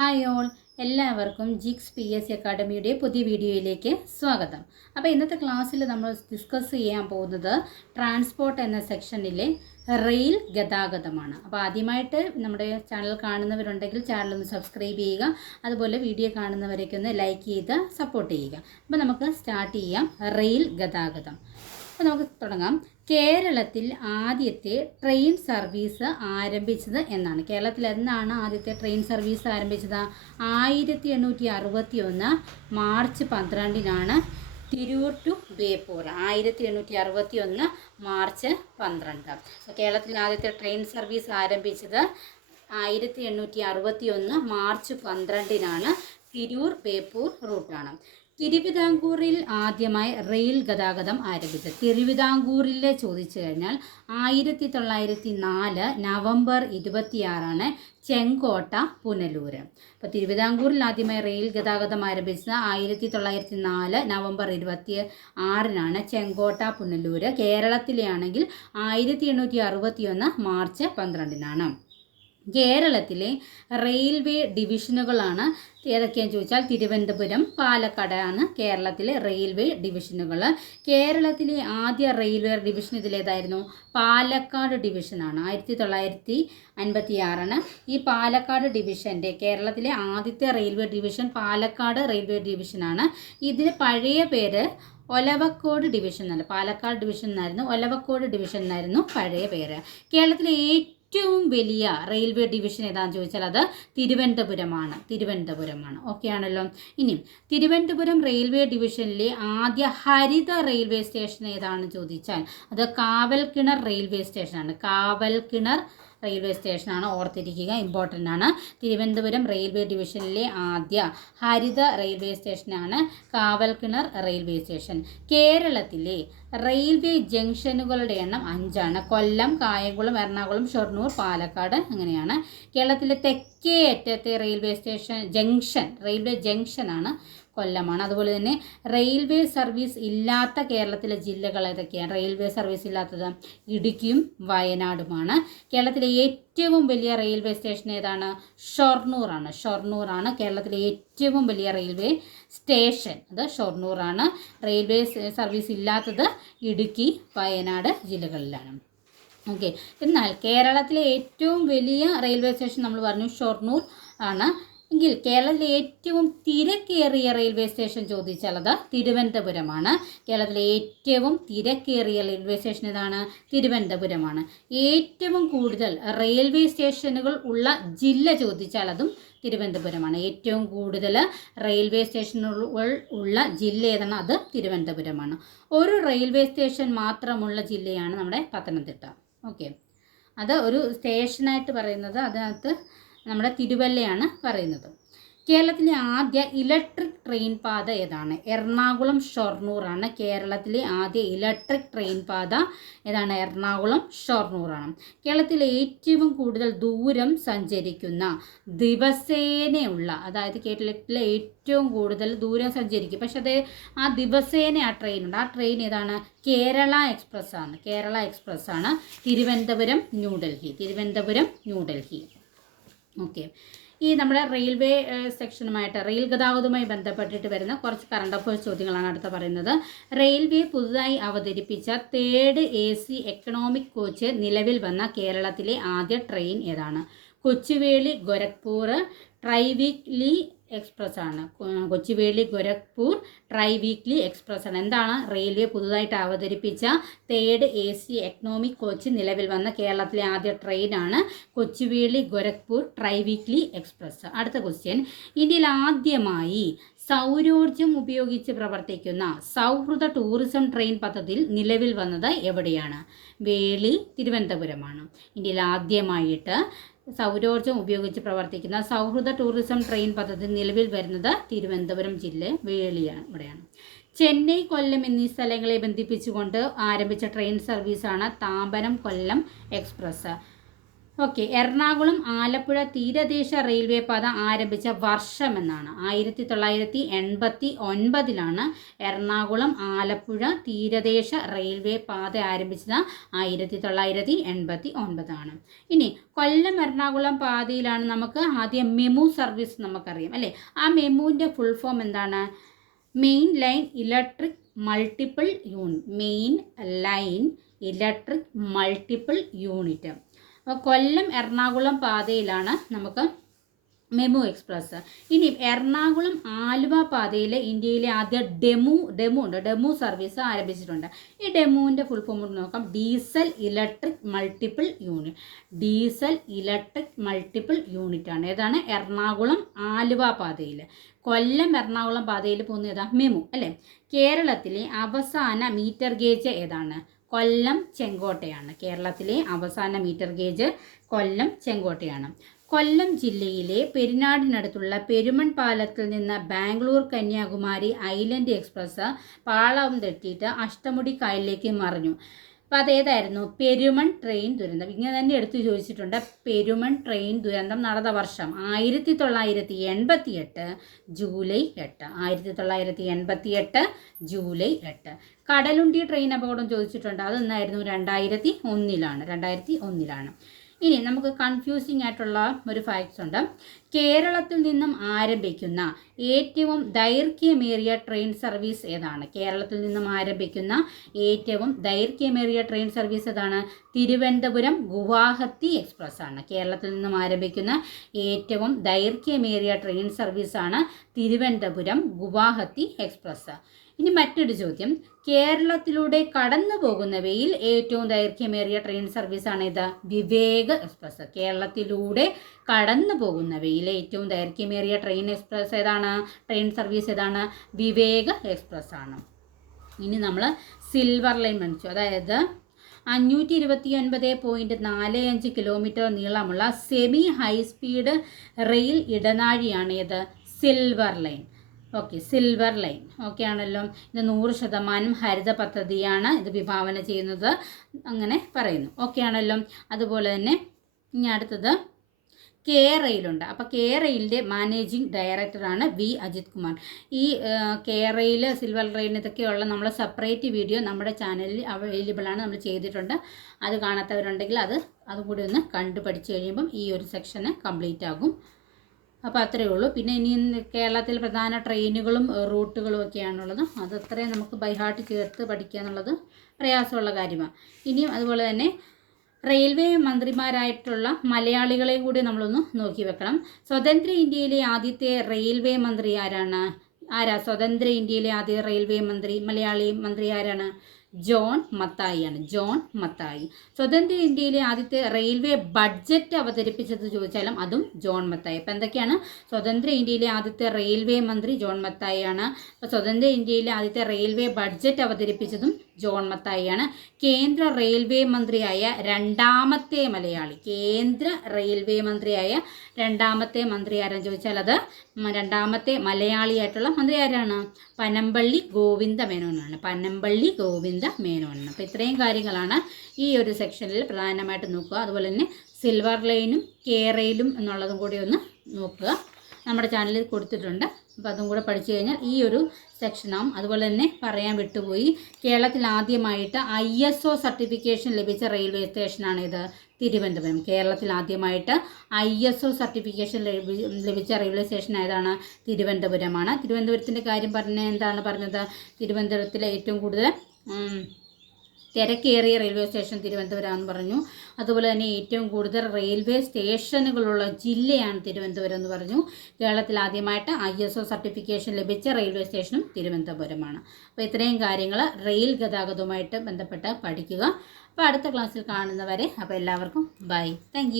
Hi all എല്ലാവർക്കും ജിക്സ് P S C അക്കാഡമിയുടെ പുതിയ വീഡിയോയിലേക്ക് സ്വാഗതം. അപ്പോൾ ഇന്നത്തെ ക്ലാസ്സിൽ നമ്മൾ ഡിസ്കസ് ചെയ്യാൻ പോകുന്നത് ട്രാൻസ്പോർട്ട് എന്ന സെക്ഷനിലെ റെയിൽ ഗതാഗതമാണ്. അപ്പോൾ ആദ്യമായിട്ട് നമ്മുടെ ചാനൽ കാണുന്നവരുണ്ടെങ്കിൽ ചാനൽ ഒന്ന് സബ്സ്ക്രൈബ് ചെയ്യുക. അതുപോലെ വീഡിയോ കാണുന്നവരൊക്കെ ഒന്ന് ലൈക്ക് ചെയ്ത് സപ്പോർട്ട് ചെയ്യുക. അപ്പോൾ നമുക്ക് സ്റ്റാർട്ട് ചെയ്യാം റെയിൽ ഗതാഗതം. അപ്പോൾ നമുക്ക് തുടങ്ങാം. കേരളത്തിൽ ആദ്യത്തെ ട്രെയിൻ സർവീസ് ആരംഭിച്ചത് എന്നാണ്. കേരളത്തിൽ എന്നാണ് ആദ്യത്തെ ട്രെയിൻ സർവീസ് ആരംഭിച്ചത്? ആയിരത്തി എണ്ണൂറ്റി അറുപത്തി ഒന്ന് മാർച്ച് പന്ത്രണ്ടിനാണ് തിരൂർ ടു ബേപ്പൂർ. ആയിരത്തി എണ്ണൂറ്റി അറുപത്തി ഒന്ന് മാർച്ച് പന്ത്രണ്ട്. കേരളത്തിൽ ആദ്യത്തെ ട്രെയിൻ സർവീസ് ആരംഭിച്ചത് ആയിരത്തി എണ്ണൂറ്റി അറുപത്തി ഒന്ന് മാർച്ച് പന്ത്രണ്ടിനാണ് തിരൂർ ബേപ്പൂർ റൂട്ടാണ്. തിരുവിതാംകൂറിൽ ആദ്യമായി റെയിൽ ഗതാഗതം ആരംഭിച്ചത്. തിരുവിതാംകൂറിൽ ചോദിച്ചു കഴിഞ്ഞാൽ ആയിരത്തി തൊള്ളായിരത്തി നാല് നവംബർ ഇരുപത്തിയാറാണ് ചെങ്കോട്ട പുനലൂർ. അപ്പോൾ തിരുവിതാംകൂറിൽ ആദ്യമായി റെയിൽ ഗതാഗതം ആരംഭിച്ചത് ആയിരത്തി തൊള്ളായിരത്തി നാല് നവംബർ ഇരുപത്തി ആറിനാണ് ചെങ്കോട്ട പുനലൂർ. കേരളത്തിലെയാണെങ്കിൽ ആയിരത്തി എണ്ണൂറ്റി അറുപത്തി ഒന്ന് മാർച്ച് പന്ത്രണ്ടിനാണ്. കേരളത്തിലെ റെയിൽവേ ഡിവിഷനുകളാണ് ഏതൊക്കെയാണെന്ന് ചോദിച്ചാൽ തിരുവനന്തപുരം പാലക്കാട് ആണ് കേരളത്തിലെ റെയിൽവേ ഡിവിഷനുകൾ കേരളത്തിലെ ആദ്യ റെയിൽവേ ഡിവിഷൻ ഇതിലേതായിരുന്നു? പാലക്കാട് ഡിവിഷനാണ് ആയിരത്തി തൊള്ളായിരത്തി അൻപത്തി ആറാണ് ഈ പാലക്കാട് ഡിവിഷന്റെ കേരളത്തിലെ ആദ്യത്തെ റെയിൽവേ ഡിവിഷൻ പാലക്കാട് റെയിൽവേ ഡിവിഷനാണ് ഇതിന് പഴയ പേര് ഒലവക്കോട് ഡിവിഷൻ എന്നല്ല. പാലക്കാട് ഡിവിഷൻ എന്നായിരുന്നു. ഒലവക്കോട് ഡിവിഷൻ എന്നായിരുന്നു പഴയ പേര്. കേരളത്തിലെ ഏറ്റവും വലിയ റെയിൽവേ ഡിവിഷൻ ഏതാണെന്ന് ചോദിച്ചാൽ അത് തിരുവനന്തപുരമാണ് തിരുവനന്തപുരമാണ്. ഓക്കെ ആണല്ലോ? ഇനി തിരുവനന്തപുരം റെയിൽവേ ഡിവിഷനിലെ ആദ്യ ഹരിത റെയിൽവേ സ്റ്റേഷൻ ഏതാണെന്ന് ചോദിച്ചാൽ അത് കാവൽക്കിണർ റെയിൽവേ സ്റ്റേഷനാണ്. കാവൽക്കിണർ റെയിൽവേ സ്റ്റേഷനാണ് ഓർത്തിരിക്കുക. ഇമ്പോർട്ടന്റ് ആണ്. തിരുവനന്തപുരം റെയിൽവേ ഡിവിഷനിലെ ആദ്യ ഹരിത റെയിൽവേ സ്റ്റേഷനാണ് കാവൽക്കിണർ റെയിൽവേ സ്റ്റേഷൻ. കേരളത്തിലെ റെയിൽവേ ജംഗ്ഷനുകളുടെ എണ്ണം അഞ്ചാണ്. കൊല്ലം കായംകുളം എറണാകുളം ഷൊർണൂർ പാലക്കാട് അങ്ങനെയാണ്. കേരളത്തിലെ തെക്കേ അറ്റത്തെ റെയിൽവേ സ്റ്റേഷൻ ജംഗ്ഷൻ റെയിൽവേ ജംഗ്ഷനാണ് കൊല്ലമാണ്. അതുപോലെ തന്നെ റെയിൽവേ സർവീസ് ഇല്ലാത്ത കേരളത്തിലെ ജില്ലകൾ ഏതൊക്കെയാണ്? റെയിൽവേ സർവീസ് ഇല്ലാത്തത് ഇടുക്കിയും വയനാടുമാണ്. കേരളത്തിലെ ഏറ്റവും വലിയ റെയിൽവേ സ്റ്റേഷൻ ഏതാണ്? ഷൊർണൂറാണ്. ഷൊർണൂറാണ് കേരളത്തിലെ ഏറ്റവും വലിയ റെയിൽവേ സ്റ്റേഷൻ. അത് ഷൊർണൂറാണ്. റെയിൽവേ സർവീസ് ഇല്ലാത്തത് ഇടുക്കി വയനാട് ജില്ലകളിലാണ്. ഓക്കെ. എന്നാൽ കേരളത്തിലെ ഏറ്റവും വലിയ റെയിൽവേ സ്റ്റേഷൻ നമ്മൾ പറഞ്ഞു ഷൊർണൂർ ആണ്. എങ്കിൽ കേരളത്തിലെ ഏറ്റവും തിരക്കേറിയ റെയിൽവേ സ്റ്റേഷൻ ചോദിച്ചാൽ അത് തിരുവനന്തപുരമാണ്. കേരളത്തിലെ ഏറ്റവും തിരക്കേറിയ റെയിൽവേ സ്റ്റേഷൻ ഏതാണ്? തിരുവനന്തപുരമാണ്. ഏറ്റവും കൂടുതൽ റെയിൽവേ സ്റ്റേഷനുകൾ ഉള്ള ജില്ല ചോദിച്ചാൽ അതും തിരുവനന്തപുരമാണ്. ഏറ്റവും കൂടുതൽ റെയിൽവേ സ്റ്റേഷനുകൾ ഉള്ള ജില്ല ഏതാണ്? അത് തിരുവനന്തപുരമാണ്. ഒരു റെയിൽവേ സ്റ്റേഷൻ മാത്രമുള്ള ജില്ലയാണ് നമ്മുടെ പത്തനംതിട്ട. ഓക്കെ അത് ഒരു സ്റ്റേഷനായിട്ട് പറയുന്നത് അതിനകത്ത് നമ്മുടെ തിരുവല്ലയാണ് പറയുന്നത്. കേരളത്തിലെ ആദ്യ ഇലക്ട്രിക് ട്രെയിൻ പാത ഏതാണ്? എറണാകുളം ഷൊർണൂറാണ് കേരളത്തിലെ ആദ്യ ഇലക്ട്രിക് ട്രെയിൻ പാത ഏതാണ്? എറണാകുളം ഷൊർണൂറാണ് കേരളത്തിലെ ഏറ്റവും കൂടുതൽ ദൂരം സഞ്ചരിക്കുന്ന ദിവസേനയുള്ള അതായത് കേരളത്തിലെ ഏറ്റവും കൂടുതൽ ദൂരം സഞ്ചരിക്കും. പക്ഷെ അത് ആ ദിവസേന ആ ട്രെയിൻ ഉണ്ട്. ആ ട്രെയിൻ ഏതാണ്? കേരള എക്സ്പ്രസ് ആണ് കേരള എക്സ്പ്രസ് ആണ് തിരുവനന്തപുരം ന്യൂഡൽഹി തിരുവനന്തപുരം ന്യൂഡൽഹി ഓക്കെ ഈ നമ്മുടെ റെയിൽവേ സെക്ഷനുമായിട്ട് റെയിൽ ഗതാഗതവുമായി ബന്ധപ്പെട്ടിട്ട് വരുന്ന കുറച്ച് കറണ്ട് അഫയേഴ്സ് ചോദ്യങ്ങളാണ് അടുത്ത പറയുന്നത്. റെയിൽവേ പുതുതായി അവതരിപ്പിച്ച third A C economic coach നിലവിൽ വന്ന കേരളത്തിലെ ആദ്യ ട്രെയിൻ ഏതാണ്? കൊച്ചുവേളി ഗൊരഖ്പൂർ ട്രൈവീക്ലി എക്സ്പ്രസ് ആണ് Kochuveli Gorakhpur triweekly express ആണ് എന്താണ്? റെയിൽവേ പുതുതായിട്ട് അവതരിപ്പിച്ച third A C economic coach നിലവിൽ വന്ന കേരളത്തിലെ ആദ്യ ട്രെയിനാണ് Kochuveli Gorakhpur triweekly express അടുത്ത ക്വസ്റ്റ്യൻ. ഇന്ത്യയിൽ ആദ്യമായി സൗരോർജം ഉപയോഗിച്ച് പ്രവർത്തിക്കുന്ന സൗഹൃദ ടൂറിസം ട്രെയിൻ പദ്ധതിയിൽ നിലവിൽ വന്നത് എവിടെയാണ്? വേളി തിരുവനന്തപുരമാണ്. ഇന്ത്യയിൽ ആദ്യമായിട്ട് സൗരോർജം ഉപയോഗിച്ച് പ്രവർത്തിക്കുന്ന സൗഹൃദ ടൂറിസം ട്രെയിൻ പദ്ധതി നിലവിൽ വരുന്നത് തിരുവനന്തപുരം ജില്ല വേളിയാണ് ഇവിടെയാണ്. ചെന്നൈ കൊല്ലം എന്നീ സ്ഥലങ്ങളെ ബന്ധിപ്പിച്ചുകൊണ്ട് ആരംഭിച്ച ട്രെയിൻ സർവീസാണ് താമ്പരം കൊല്ലം എക്സ്പ്രസ്. ഓക്കെ എറണാകുളം ആലപ്പുഴ തീരദേശ റെയിൽവേ പാത ആരംഭിച്ച വർഷം എന്നാണ് ആയിരത്തി തൊള്ളായിരത്തി എൺപത്തി ഒൻപതിലാണ് എറണാകുളം ആലപ്പുഴ തീരദേശ റെയിൽവേ പാത ആരംഭിച്ചത്. ആയിരത്തി തൊള്ളായിരത്തി എൺപത്തി ഒൻപതാണ് ഇനി കൊല്ലം എറണാകുളം പാതയിലാണ് നമുക്ക് ആദ്യം മെമു സർവീസ് നമുക്കറിയാം അല്ലേ? ആ മെമുവിന്റെ ഫുൾ ഫോം എന്താണ്? Main line electric multiple unit. Main line electric multiple unit. Kollam Ernakulam പാതയിലാണ് നമുക്ക് മെമു എക്സ്പ്രസ്. ഇനി എറണാകുളം ആലുവ പാതയിൽ ഇന്ത്യയിലെ ആദ്യ ഡെമു ഡെമു ഉണ്ട്. ഡെമു സർവീസ് ആരംഭിച്ചിട്ടുണ്ട്. ഈ ഡെമുവിന്റെ ഫുൾ ഫോം കൊണ്ട് നോക്കാം. Diesel electric multiple unit. Diesel electric multiple unit ആണ് ഏതാണ്? എറണാകുളം ആലുവ പാതയിൽ കൊല്ലം എറണാകുളം പാതയിൽ പോകുന്ന ഏതാ? മെമു അല്ലേ? കേരളത്തിലെ അവസാന മീറ്റർ ഗേജ് ഏതാണ്? കൊല്ലം ചെങ്കോട്ടയാണ്. കേരളത്തിലെ അവസാന മീറ്റർ ഗേജ് കൊല്ലം ചെങ്കോട്ടയാണ്. കൊല്ലം ജില്ലയിലെ പെരിനാടിനടുത്തുള്ള പെരുമൺ പാലത്തിൽ നിന്ന് ബാംഗ്ലൂർ കന്യാകുമാരി ഐലൻഡ് എക്സ്പ്രസ് പാളം തെറ്റിയിട്ട് അഷ്ടമുടി കായലിലേക്ക് മറിഞ്ഞു. അപ്പോൾ അതേതായിരുന്നു? പെരുമൺ ട്രെയിൻ ദുരന്തം. ഇങ്ങനെ തന്നെ എടുത്തു ചോദിച്ചിട്ടുണ്ട്. പെരുമൺ ട്രെയിൻ ദുരന്തം നടന്ന വർഷം ആയിരത്തി തൊള്ളായിരത്തി എൺപത്തി എട്ട് ജൂലൈ എട്ട്. ആയിരത്തി തൊള്ളായിരത്തി എൺപത്തി എട്ട് ജൂലൈ എട്ട്. കടലുണ്ടി ട്രെയിൻ അപകടം ചോദിച്ചിട്ടുണ്ട്. അതെന്നായിരുന്നു? രണ്ടായിരത്തി ഒന്നിലാണ്. രണ്ടായിരത്തി ഒന്നിലാണ്. ഇനി നമുക്ക് കൺഫ്യൂസിംഗ് ആയിട്ടുള്ള ഒരു ഫാക്ട്സ് ഉണ്ട്. കേരളത്തിൽ നിന്നും ആരംഭിക്കുന്ന ഏറ്റവും ദൈർഘ്യമേറിയ ട്രെയിൻ സർവീസ് ഏതാണ്? കേരളത്തിൽ നിന്നും ആരംഭിക്കുന്ന ഏറ്റവും ദൈർഘ്യമേറിയ ട്രെയിൻ സർവീസ് ഏതാണ്? തിരുവനന്തപുരം ഗുവാഹത്തി എക്സ്പ്രസ് ആണ്. കേരളത്തിൽ നിന്നും ആരംഭിക്കുന്ന ഏറ്റവും ദൈർഘ്യമേറിയ ട്രെയിൻ സർവീസാണ് തിരുവനന്തപുരം ഗുവാഹത്തി എക്സ്പ്രസ് ഇനി മറ്റൊരു ചോദ്യം. കേരളത്തിലൂടെ കടന്നു പോകുന്നവയിൽ ഏറ്റവും ദൈർഘ്യമേറിയ ട്രെയിൻ സർവീസാണ് ഇത്. വിവേക് എക്സ്പ്രസ് കേരളത്തിലൂടെ കടന്നു പോകുന്നവയിൽ ഏറ്റവും ദൈർഘ്യമേറിയ ട്രെയിൻ എക്സ്പ്രസ് ഏതാണ്? ട്രെയിൻ സർവീസ് ഏതാണ്? വിവേക് എക്സ്പ്രസ് ആണ്. ഇനി നമ്മൾ സിൽവർ ലൈൻ മേടിച്ചു. അതായത് അഞ്ഞൂറ്റി ഇരുപത്തി ഒൻപത് പോയിന്റ് നാല് അഞ്ച് കിലോമീറ്റർ നീളമുള്ള സെമി ഹൈ സ്പീഡ് റെയിൽ ഇടനാഴിയാണ് ഇത്. Silver line okay silver line okay ആണല്ലോ. ഇത് നൂറ് ശതമാനം ഹരിത പദ്ധതിയാണ് ഇത് വിഭാവന ചെയ്യുന്നത്. അങ്ങനെ പറയുന്നു. ഓക്കെ ആണല്ലോ. അതുപോലെ തന്നെ ഇനി അടുത്തത് കെ റെയിലുണ്ട് അപ്പോൾ കെ റെയിലിന്റെ മാനേജിങ് ഡയറക്ടറാണ് വി അജിത് കുമാർ. ഈ കെ റെയിൽ സിൽവർ റെയിൽ ഇതൊക്കെയുള്ള നമ്മൾ സെപ്പറേറ്റ് വീഡിയോ നമ്മുടെ ചാനലിൽ അവൈലബിൾ ആണ് നമ്മൾ ചെയ്തിട്ടുണ്ട്. അത് കാണാത്തവരുണ്ടെങ്കിൽ അത് അതുകൂടി ഒന്ന് കണ്ടു പഠിച്ചു കഴിയുമ്പം ഈ ഒരു സെക്ഷന് കംപ്ലീറ്റ് ആകും. അപ്പോൾ അത്രയേ ഉള്ളൂ. പിന്നെ ഇനി കേരളത്തിൽ പ്രധാന ട്രെയിനുകളും റൂട്ടുകളും ഒക്കെയാണുള്ളത്. അത് അത്രയും നമുക്ക് ബൈഹാർട്ട് ചേർത്ത് പഠിക്കുക എന്നുള്ളത് പ്രയാസമുള്ള കാര്യമാണ് ഇനിയും അതുപോലെ തന്നെ റെയിൽവേ മന്ത്രിമാരായിട്ടുള്ള മലയാളികളെ കൂടി നമ്മളൊന്ന് നോക്കി വെക്കണം. സ്വതന്ത്ര ഇന്ത്യയിലെ ആദ്യത്തെ റെയിൽവേ മന്ത്രി ആരാണ്? ആരാ? സ്വതന്ത്ര ഇന്ത്യയിലെ ആദ്യ റെയിൽവേ മന്ത്രി മലയാളി മന്ത്രി ആരാണ്? ജോൺ മത്തായിയാണ്. ജോൺ മത്തായി. സ്വതന്ത്ര ഇന്ത്യയിലെ ആദ്യത്തെ റെയിൽവേ ബഡ്ജറ്റ് അവതരിപ്പിച്ചത് ചോദിച്ചാലും അതും ജോൺ മത്തായി. അപ്പം എന്തൊക്കെയാണ്? സ്വതന്ത്ര ഇന്ത്യയിലെ ആദ്യത്തെ റെയിൽവേ മന്ത്രി ജോൺ മത്തായിയാണ്. അപ്പോൾ സ്വതന്ത്ര ഇന്ത്യയിലെ ആദ്യത്തെ റെയിൽവേ ബഡ്ജറ്റ് അവതരിപ്പിച്ചതും ജോൺ മത്തായിയാണ് കേന്ദ്ര റെയിൽവേ മന്ത്രിയായ രണ്ടാമത്തെ മലയാളി. കേന്ദ്ര റെയിൽവേ മന്ത്രിയായ രണ്ടാമത്തെ മന്ത്രി ആരാന്ന് ചോദിച്ചാൽ അത് രണ്ടാമത്തെ മലയാളിയായിട്ടുള്ള മന്ത്രി ആരാണ്? പനമ്പള്ളി ഗോവിന്ദ മേനോനാണ്. പനമ്പള്ളി ഗോവിന്ദ മേനോനാണ്. അപ്പോൾ ഇത്രയും കാര്യങ്ങളാണ് ഈ ഒരു സെക്ഷനിൽ പ്രധാനമായിട്ട് നോക്കുക. അതുപോലെ തന്നെ സിൽവർ ലൈനും കേരയിലും എന്നുള്ളതും കൂടി ഒന്ന് നോക്കുക. നമ്മുടെ ചാനലിൽ കൊടുത്തിട്ടുണ്ട്. അപ്പോൾ അതും കൂടെ പഠിച്ചു കഴിഞ്ഞാൽ ഈ ഒരു സെക്ഷനാവും അതുപോലെ തന്നെ പറയാൻ വിട്ടുപോയി. കേരളത്തിൽ ആദ്യമായിട്ട് ഐ എസ് ഒ സർട്ടിഫിക്കേഷൻ ലഭിച്ച റെയിൽവേ സ്റ്റേഷനാണ് ഇത്. തിരുവനന്തപുരം. കേരളത്തിൽ ആദ്യമായിട്ട് ഐ എസ് ഒ സർട്ടിഫിക്കേഷൻ ലഭിച്ച റെയിൽവേ സ്റ്റേഷൻ ഏതാണ്? തിരുവനന്തപുരമാണ്. തിരുവനന്തപുരത്തിന്റെ കാര്യം പറഞ്ഞ എന്താണ് പറഞ്ഞത്? തിരുവനന്തപുരത്തിലെ ഏറ്റവും കൂടുതൽ തിരക്കേറിയ റെയിൽവേ സ്റ്റേഷൻ തിരുവനന്തപുരം എന്ന് പറഞ്ഞു. അതുപോലെ തന്നെ ഏറ്റവും കൂടുതൽ റെയിൽവേ സ്റ്റേഷനുകളുള്ള ജില്ലയാണ് തിരുവനന്തപുരം എന്ന് പറഞ്ഞു. കേരളത്തിൽ ആദ്യമായിട്ട് ഐ എസ് ഒ സർട്ടിഫിക്കേഷൻ ലഭിച്ച റെയിൽവേ സ്റ്റേഷനും തിരുവനന്തപുരമാണ്. അപ്പോൾ ഇത്രയും കാര്യങ്ങൾ റെയിൽ ഗതാഗതവുമായിട്ട് ബന്ധപ്പെട്ട് പഠിക്കുക. അപ്പോൾ അടുത്ത ക്ലാസ്സിൽ കാണുന്നവരെ അപ്പോൾ എല്ലാവർക്കും ബൈ. താങ്ക്